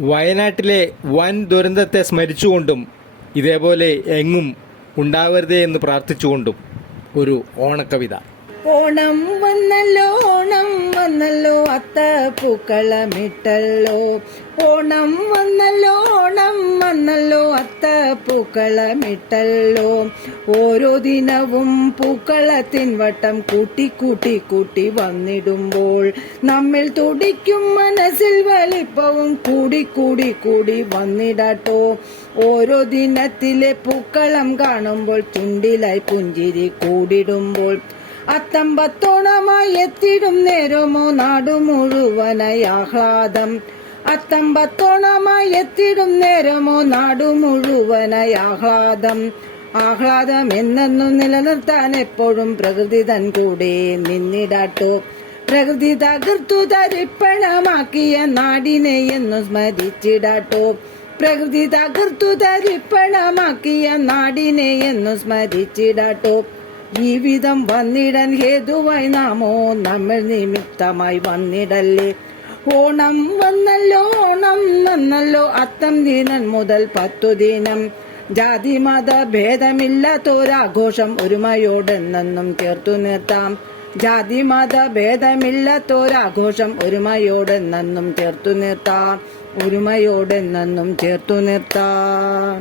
വയനാട്ടിലെ വൻ ദുരന്തത്തെ സ്മരിച്ചുകൊണ്ടും ഇതേപോലെ എങ്ങും ഉണ്ടാവരുതേ എന്ന് പ്രാർത്ഥിച്ചുകൊണ്ടും ഒരു ഓണക്കവിത. ഓണം വന്നല്ലോ അത്തപ്പൂക്കളമിട്ടല്ലോ. ഓണം വന്നല്ലോ അത്തപ്പൂക്കളമിട്ടല്ലോ. ഓരോ ദിനവും പൂക്കളത്തിൻ വട്ടം കൂട്ടി വന്നിടുമ്പോൾ നമ്മിൽ തുടിക്കും മനസ്സിൽ വലിപ്പവും കൂടി വന്നിടട്ടോ. ഓരോ ദിനത്തിലെ പൂക്കളം കാണുമ്പോൾ ചുണ്ടിലായി പുഞ്ചിരി കൂടിടുമ്പോൾ അത്തമ്പത്തോണമായി എത്തിടും നേരമോ നാടു മുഴുവനായി ആഹ്ലാദം. അത്തമ്പത്തോണമായി എത്തിടും നേരമോ നാടു മുഴുവനായി ആഹ്ലാദം. ആഹ്ലാദം എന്നെന്നും നിലനിർത്താൻ എപ്പോഴും പ്രകൃതി തൻ കൂടെ നിന്നിടാട്ടോ. പ്രകൃതി തകർത്തു തരിപ്പണമാക്കിയ നാടിനെ എന്നു സ്മരിച്ചിടാട്ടോ. പ്രകൃതി തകർത്തു തരിപ്പണമാക്കിയ നാടിനെ എന്നു സ്മരിച്ചിടാട്ടോ. ജീവിതം വന്നിടൻ ഹേതുവായി നാമോ നമ്മൾ നിമിത്തമായി വന്നിടല്ലേ. ഓണം വന്നല്ലോ അത്തം ദിനം മുതൽ 10 ദിനം. ജാതി മത ഭേദമില്ലാത്തൊരാഘോഷം ഒരുമയോടെന്നും ചേർത്തു നിർത്താം. ജാതി മത ഭേദമില്ലാത്തൊരാഘോഷം ഒരുമയോടെന്നും ചേർത്തു നിർത്താം.